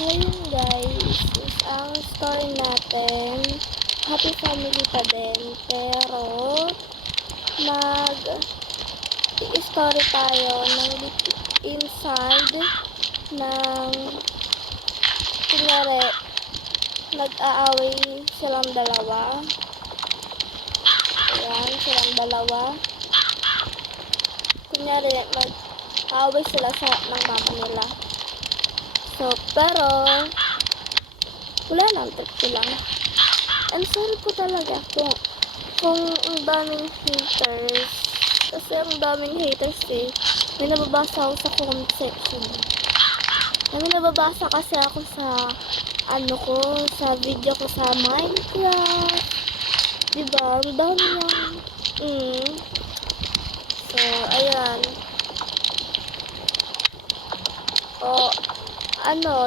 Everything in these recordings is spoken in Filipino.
Ngayon guys, is ang story natin, happy family pa din, pero i-story tayo ng inside ng kunyari nag-aaway silang dalawa. Ayan, silang dalawa. Kunyari nag-aaway sila ng mama nila. So, pero wala lang, trip ko lang. I'm sorry po talaga kung ang daming haters. Kasi ang daming haters may nababasa ako sa comment section. May nababasa kasi ako sa sa video ko sa Minecraft. Diba? Ang dami lang. So, ayan.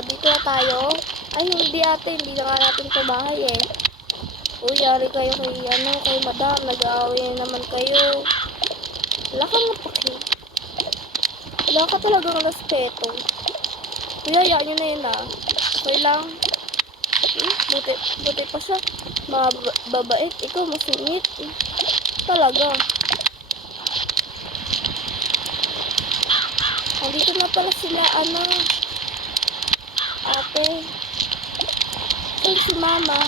Dito na tayo. Ay, hindi ate, hindi na nga natin ito bahay eh. Uy, yari kayo kay madam, nag-aaway naman kayo. Wala kang napaki. Wala ka talagang respeto. Kuya, hayaan nyo na yun ah. Okay lang. Buti pa siya. Mababait. Ikaw, masungit. Talaga. Nandito na pala sila, ate. Saan si mama?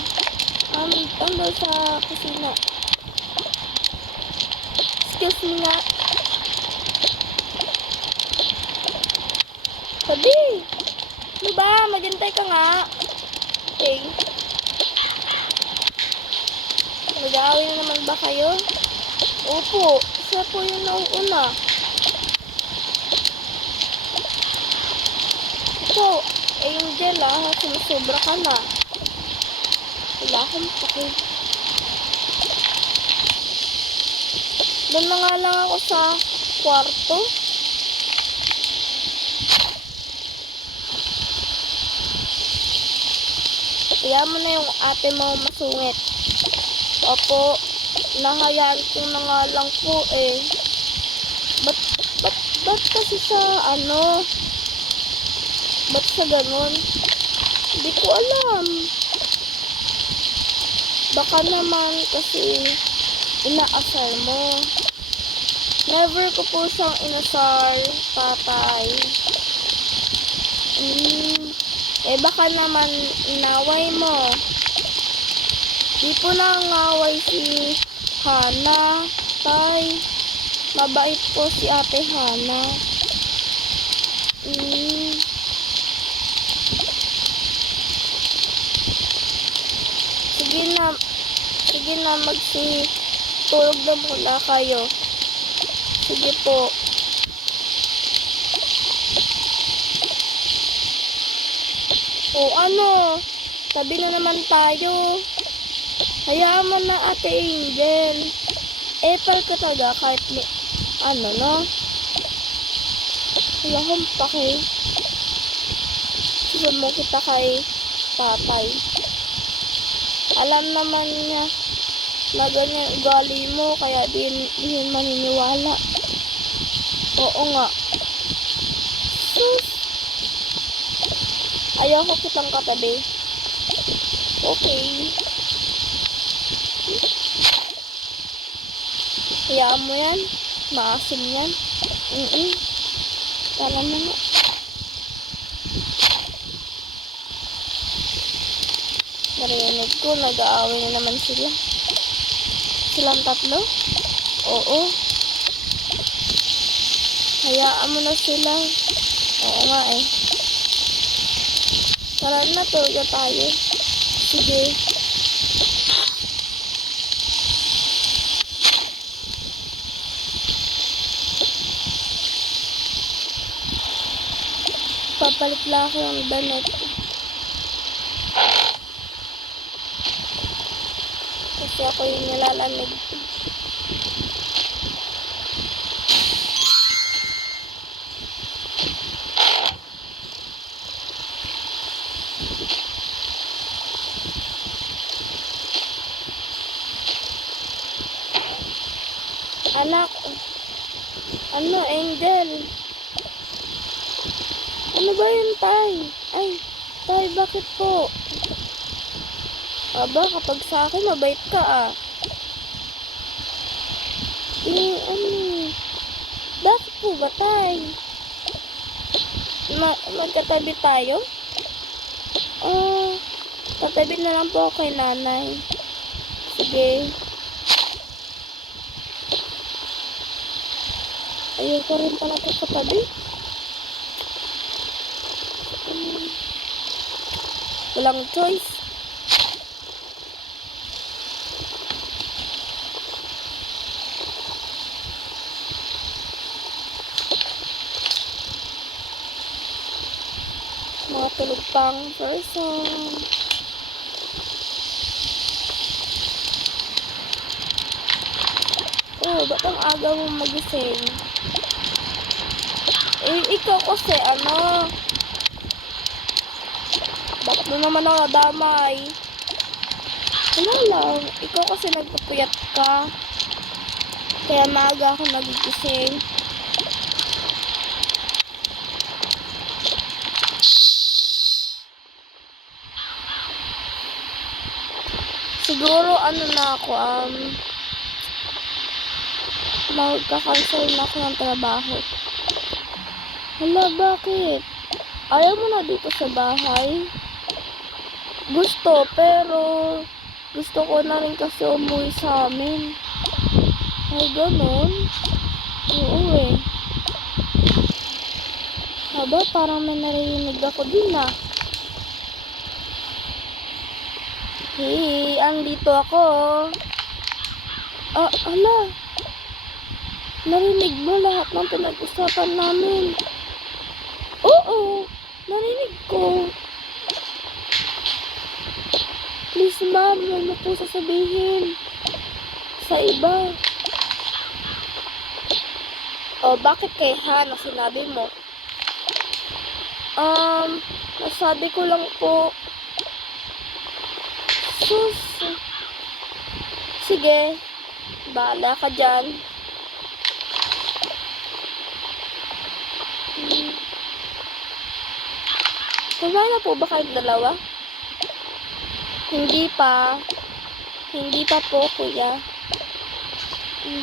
Ando sa kusina. Excuse me nga. Sabi! Ano ba? Maghintay ka nga. Okay. Nag-aaway na naman ba kayo? Opo. Siya po yung nauuna. Ito, Angel sumusobra ka na. Wala akong paki. Doon na nga lang ako sa kwarto. Kaya mo na yung ate mo masungit. Opo, nahayaan ko na nga lang po eh. Ba't kasi sa ba't sa ganun? Hindi ko alam. Baka naman kasi inaasar mo. Never ko po siyang inasar, tatay. Baka naman inaway mo. Di po nangaway si Hana, tay. Mabait po si ate Hana. Sige na, tulog na muna kayo. Sige po. Tabi na naman tayo. Hayaan mo na ate Angel. Epal ka talaga kahit Wala kang pake. Susunod mo kita kay tatay. Alam naman niya na ganyan ugali mo, kaya di maniniwala. Oo nga. Sus! Ayoko kitang katabi. Okay. Hayaan mo yan. Maasim yan. Alam mo na. Narinig ko, nag-aaway na naman sila. Silang tatlo? Oo. Hayaan mo na sila. Oo nga eh. Tara na, tulga tayo. Sige. Papalit lang ako ng damit. Kasi ako yung nilalamig. Anak, Angel? Ano ba yun, tay? Ay, tay, bakit po? Aba, kapag sa akin, mabait ka ah. Ano? Bakit po ba tay? Magkatabi tayo? Tatabi na lang po ako kay nanay. Sige. Ayoko rin pala ito katabi. Walang choice. Mga tulog pang person. Oh, ba't ang aga mo magising? Ikaw kasi bakit mo naman ako nadamay? Wala lang, ikaw kasi nagpapuyat ka. Kaya maaga ako nagigising. Siguro na ako, magka-cancel na ako ng trabaho. Hala, bakit? Ayaw mo na dito sa bahay? Gusto, pero gusto ko na rin kasi umuwi sa amin. Ay, ganun? Oo eh. Aba, parang may narinig ako din ah. Hey, andito ako. Ala. Narinig mo lahat ng pinag-usapan namin. Oo, narinig ko. Please, ma'am, huwag mo po sasabihin sa iba. Bakit kay Hana sinabi mo? Nasabi ko lang po. Sus. Sige, bahala ka dyan. Kumain na po ba kayong dalawa? Hindi pa. Hindi pa po, kuya.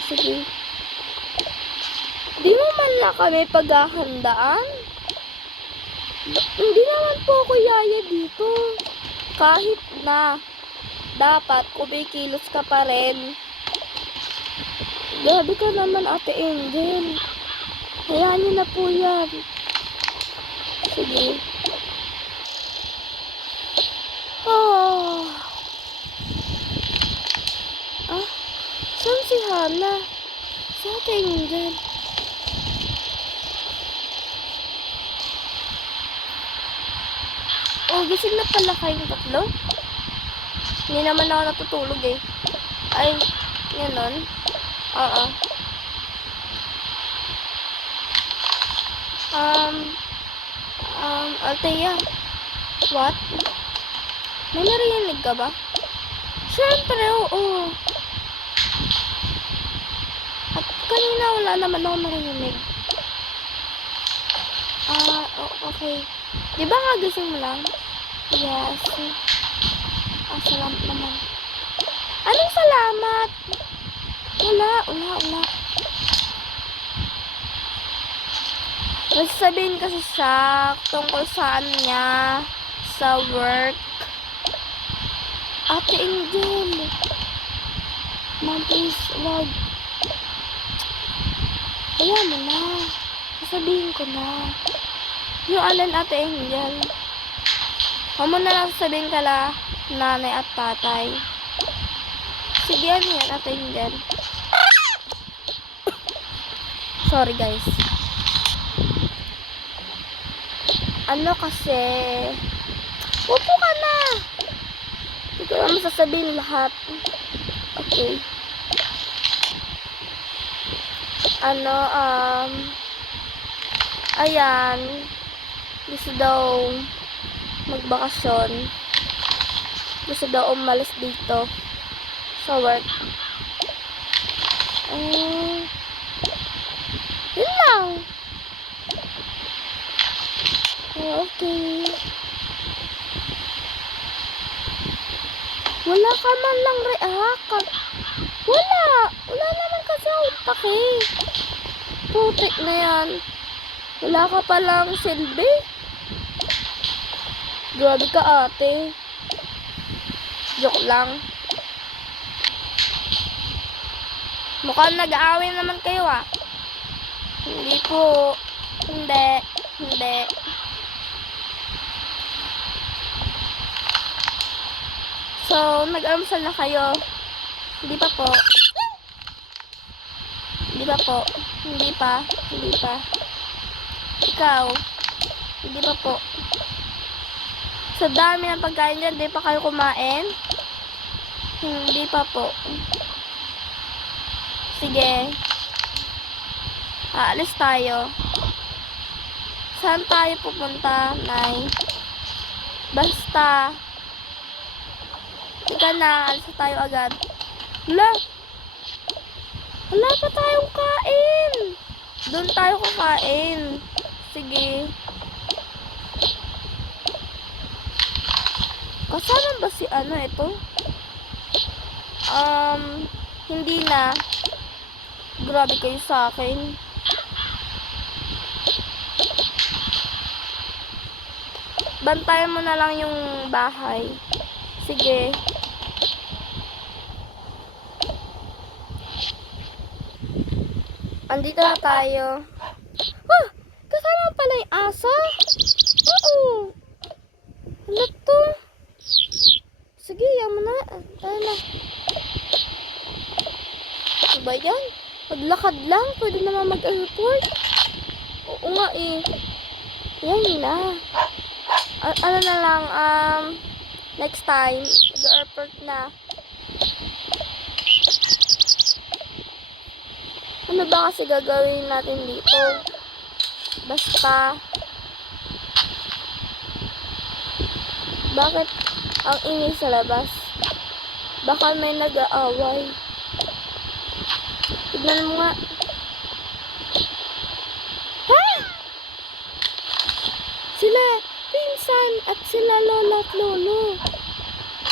Sige. Di mo man lang kami paghahandaan? Hindi naman po ako yaya dito. Kahit na. Dapat kumikilos ka pa rin. Grabe ka naman, Ate Angel. Hayaan niyo na po yan. Sige. Saan si Hana? Sa Ate Angel. Gising na pala kayong tatlo? Hindi naman ako natutulog eh. Ay, ganon. Oo. Althea. What? May narinig ka ba? Siyempre, oo. At kanina wala naman ako narinig. Okay. Di ba kagising mo lang? Yes. Salamat naman. Anong salamat? Wala. Sabihin kasi siya tungkol saan niya sa work. Ate Angel. Ma'am, please, wag. Ayan mo na. Sasabihin ko na. Yung alin, Ate Angel. Huwag mo na lang sabihin kala nanay at tatay. Sige, ano yan, Ate Angel? Sorry, guys. Kasi upo ka na. Hindi ko naman sasabihin lahat. Okay. Ayan. Gusto daw magbakasyon. Gusto daw umalis dito sa work. Yun lang. Okay. Wala ka man lang react. Wala. Wala naman kasi akong pake. Putik na yan. Wala ka palang silbi. Grabe ka ate. Joke lang. Mukhang nag-aaway naman kayo ah. Hindi po. Hindi. Hindi. So, nag-almusal na kayo. Hindi pa po. Hindi pa po. Hindi pa. Hindi pa. Ikaw. Hindi pa po. Sa dami ng pagkain dyan, hindi pa kayo kumain? Hindi pa po. Sige. Aalis tayo. Saan tayo pupunta, Nay? Basta. Ika na, alis na tayo agad. Wala. Wala pa tayong kain. Doon tayo kakain. Sige. Kasama ba si ano ito? Hindi na. Grabe kayo sa akin. Bantayan mo na lang yung bahay. Sige. Andito na tayo. Ah! Kasama pala yung aso? Oo. Ano to? Sige, yaman na. Tayo na. Ano ba yan? Maglakad lang. Pwede naman mag-airport. Oo nga eh. Yan na. Ano na lang, next time, mag-airport na. Ano ba kasi gagawin natin dito? Basta. Bakit ang ingay sa labas? Baka may nag-aaway. Tignan mo nga. Ha? Sila pinsan at sila lola at lolo.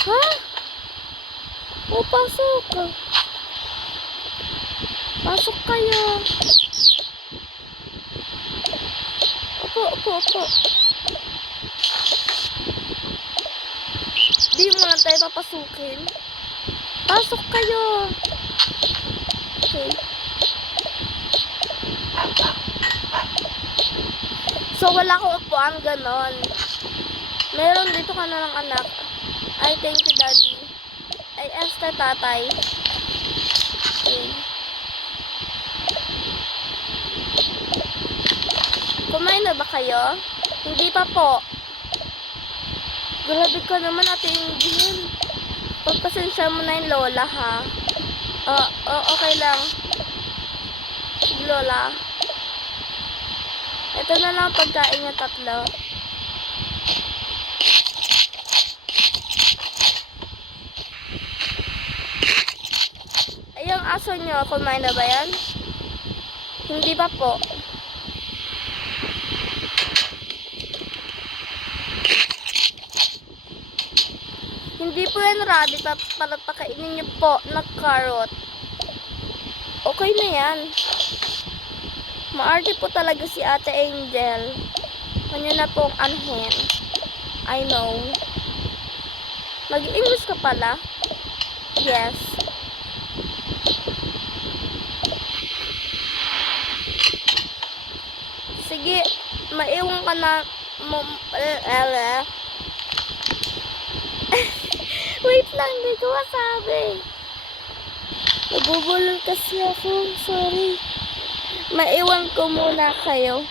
Ha? O, pasok. Pasok kayo. Opo, opo, opo. Di mo lang tayo papasukin. Pasok kayo. Okay. So, wala ko upuan, ganon. Meron dito ka na ng anak. Ay, thank you, daddy. Ay, Esther, tatay. Okay. Kumain na ba kayo? Hindi pa po. Grabe ka naman, Ate Angel. Pagpasensya mo na yung lola, ha? Okay lang. Sige, lola. Ito na lang pagkain niya tatlo. Ay, yung aso niyo, kumain na ba yan? Hindi pa po. Hindi po yan rabbit para pakainin niyo po na carrot. Okay na yan. Maarte po talaga si Ate Angel. Kanya na pong anhen. I know. Mag-English ka pala? Yes. Sige, maiwan ka na. Wait lang, hindi ko masabi. Nabubulol kasi ako. Sorry. Maiwan ko muna kayo.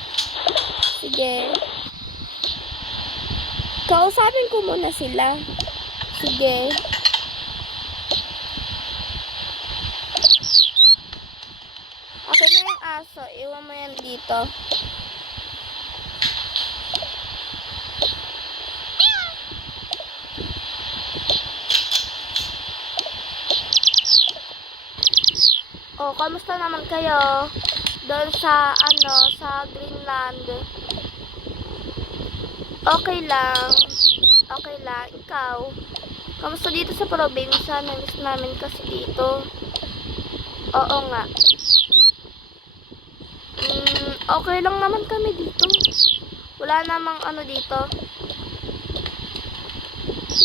Sige. Kausapin ko muna sila. Sige. Okay na yung aso. Iwan mo yan dito. Oh, kamusta naman kayo? Doon sa, sa Greenland. Okay lang. Okay lang. Ikaw? Kamusta dito sa probinsya? Namiss namin kasi dito. Oo nga. Okay lang naman kami dito. Wala namang ano dito.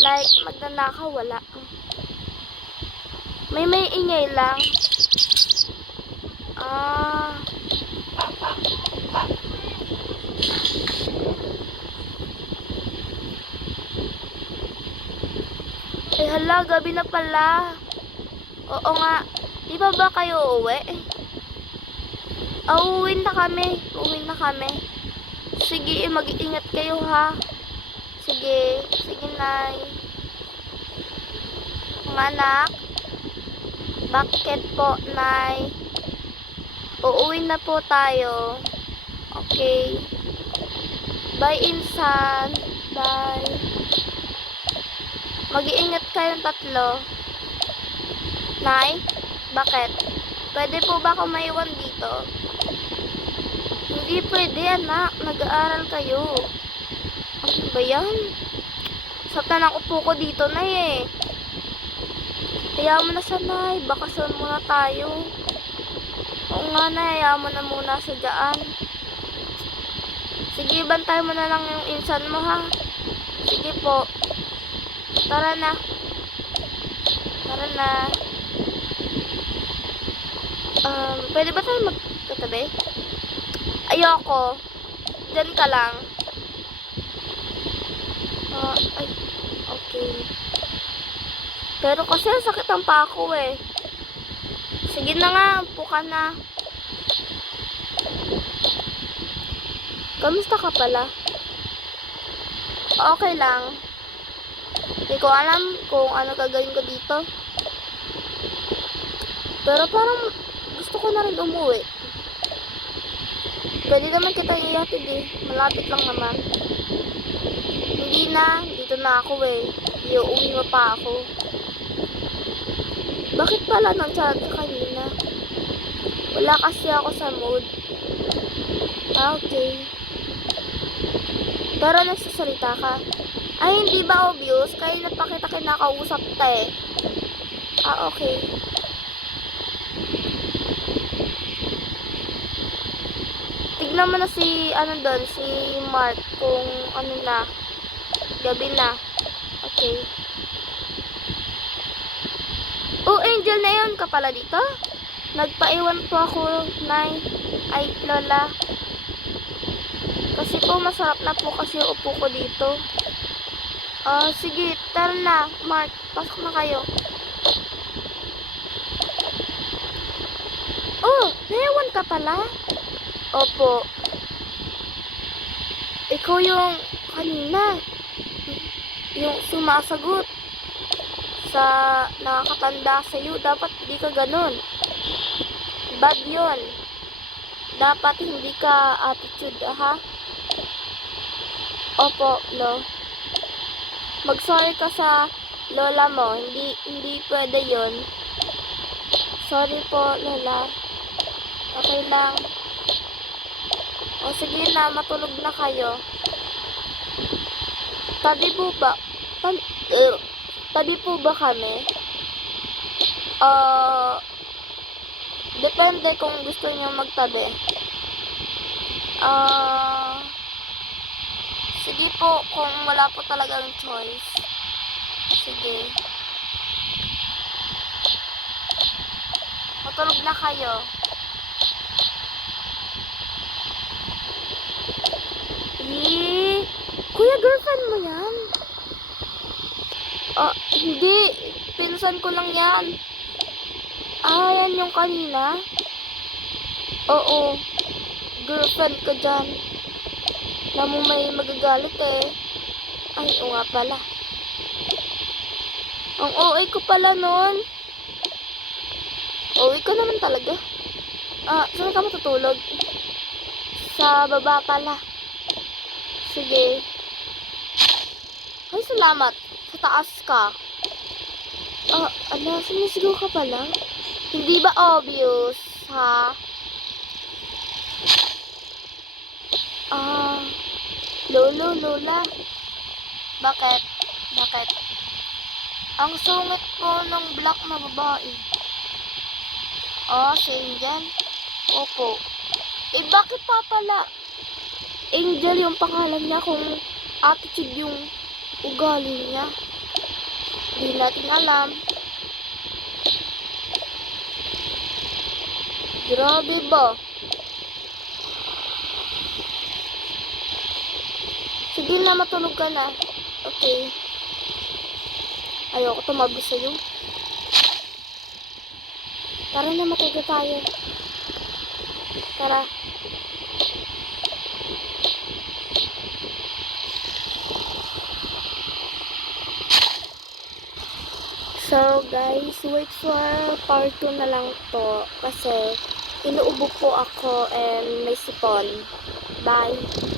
Like, magnanakaw, wala. May ingay lang. Ah. Ay hala, gabi na pala. Oo nga. Di ba kayo uuwi? Uuwi na kami. Uuwi na kami. Sige, mag-iingat kayo ha. Sige. Sige, Nay. Mga anak. Bakit po, Nay? Uuwi na po tayo. Okay. Bye, Insan. Bye. Mag-iingat kayong tatlo. Nay, bakit? Pwede po ba ako maiwan dito? Hindi pwede, anak. Nag-aaral kayo. Ano ba yan? Sakta ng upo ko dito, Nay eh. Hayaan mo na sa Nay. Bakasyon muna tayo. Oo nga, Nay. Hayaan mo na muna sa dyan. Sige, bantay mo na lang yung insan mo, ha? Sige po. Tara na. Tara na. Pwede ba tayo magkatabi? Ayoko. Diyan ka lang. Ay. Okay. Pero kasi sakit ang pako eh. Sige na nga. Upo ka na. Kamusta ka pala? Okay lang. Hindi ko alam kung ano gagawin ko dito. Pero parang gusto ko na rin umuwi. Pwede naman kita ihatid eh. Malapit lang naman. Hindi na. Dito na ako eh. Iuwi mo pa ako. Bakit pala nag-chat ka kanina? Wala kasi ako sa mood. Okay. Pero nagsasalita ka. Ay, hindi ba obvious? Kaya na pa kita kinakausap ta eh. Okay. Tignan mo na si, doon, si Mark, kung ano na, gabi na. Okay. Oh, Angel na yun ka pala dito? Nagpaiwan po ako, Nay. Ay, Lola. Kasi po, masarap na po kasi upo ko dito. Sige, tara na, Mark. Pasok na kayo. Oh, naiwan ka pala? Opo. Ikaw yung kanina. Yung sumasagot sa nakakatanda sa'yo. Dapat hindi ka ganun. Bad yun. Dapat hindi ka attitude, ha? Opo, Lo. Mag-sorry ka sa lola mo. Hindi pwede yun. Sorry po, Lola. Okay lang. O sige na, matulog na kayo. Tabi po ba? Tabi po ba kami? Depende kung gusto niyo magtabi. Sige po, kung wala po talagang choice. Sige. Matulog na kayo. Kuya, girlfriend mo yan? Hindi. Pinsan ko lang yan. Yan yung kanina? Oo. Girlfriend ko dyan. Alam mo may magagalit eh. Ay, oo nga pala. Ang OA ko pala nun. OA ko naman talaga. Saan ka matutulog? Sa baba pala. Sige. Ay, salamat. Sa taas ka. Sumisigaw ka pala? Hindi ba obvious, ha? Lola. Bakit? Ang sungit po ng black na babae. Si Angel? Opo. Bakit pa pala? Angel yung pangalan niya, kung attitude yung ugali niya. Di natin alam. Grabe ba? Sige na, matulog ka na. Okay. Ayoko tumabi sa'yo. Tara na, matulog tayo. Tara. So guys, wait for part 2 na lang to. Kasi inuubo po ako and may sipon. Bye!